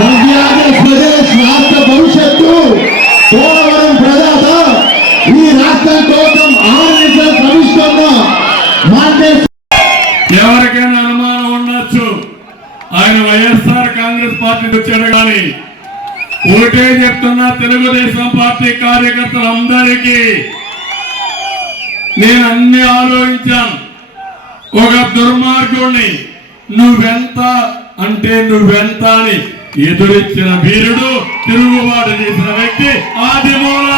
దివ్యాంగ ప్రదేశ్ రాష్ట్ర భవిష్యత్తు ఎవరికైనా అనుమానం ఉండొచ్చు. ఆయన వైఎస్ఆర్ కాంగ్రెస్ పార్టీకి వచ్చాడు కానీ ఒకటే చెప్తున్న తెలుగుదేశం పార్టీ కార్యకర్తలందరికీ నేను అన్ని ఆలోచించాను. ఒక దుర్మార్గుడిని నువ్వెంత అంటే నువ్వెంత అని ఎదురిచ్చిన వీరుడు తిరుగుబాటు చేసిన వ్యక్తి ఆదిమూల.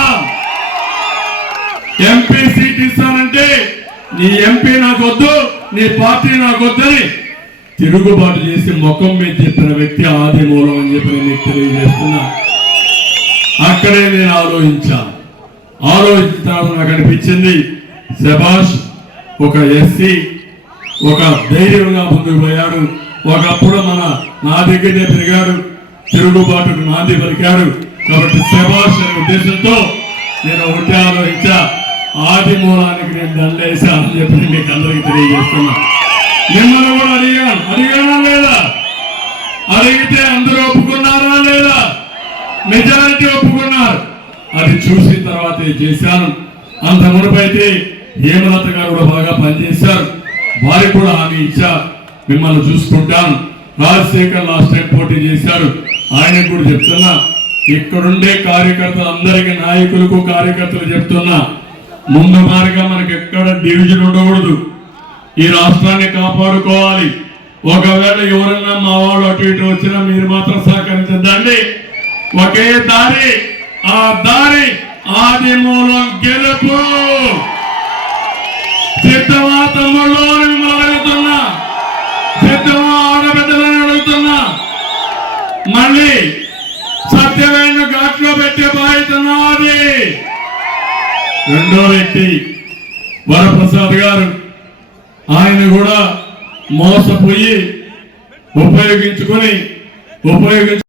ఎంపీ సీట్ ఇస్తానంటే నీ ఎంపీ నాకు వద్దు నీ పార్టీ నాకు వద్దని తిరుగుబాటు చేసి ముఖం మీద చెప్పిన వ్యక్తి ఆదిమూలం అని చెప్పి నేను తెలియజేస్తున్నా. అక్కడే నేను ఆలోచించాను ఆలోచించిన తర్వాత నాకు అనిపించింది శబాష్ ఒక ఎస్సీ ఒక ధైర్యంగా ముందుకు పోయాడు. ఒకప్పుడు మన నా దగ్గరే పెరిగాడు తిరుగుబాటుకు నాంది పలికాడు. కాబట్టి శబాష్ అనే ఉద్దేశంతో నేను ఒకటే ఆలోచించా ఆది మూలానికి నేను దండేశానని చెప్పి మీకు అందరికీ తెలియజేస్తున్నా. మిమ్మల్ని కూడా అడిగాను అడిగానా లేదా? అడిగితే అందరూ ఒప్పుకున్నారా లేదా? మెజారిటీ ఒప్పుకున్నారు. అది చూసిన తర్వాత చేశాను. అంత మునుపైతే హేమలత గారు కూడా బాగా పనిచేశారు. వారికి కూడా హామీ ఇచ్చారు మిమ్మల్ని చూసుకుంటాను రాజశేఖర్ లాస్ట్ టైం పోటీ చేశారు. ఆయనకు కూడా చెప్తున్నా ఇక్కడుండే కార్యకర్తలు అందరికీ నాయకులకు కార్యకర్తలు చెప్తున్నా ముందు మారిగా మనకి ఎక్కడ డివిజన్ ఉండకూడదు. ఈ రాష్ట్రాన్ని కాపాడుకోవాలి. ఒకవేళ ఎవరన్నా మా వాళ్ళు అటు ఇటు వచ్చినా మీరు మాత్రం సహకరించద్దండి. ఒకే దారి ఆ దారి ఆది మూలం గెలుపు. సిద్ధమా తల్లి సత్యమైన ఘాట్లో పెట్టే బాధ్యత నాది. రెండో వ్యక్తి వరప్రసాద్ గారు. ఆయన కూడా మోసపోయి ఉపయోగించుకొని ఉపయోగించు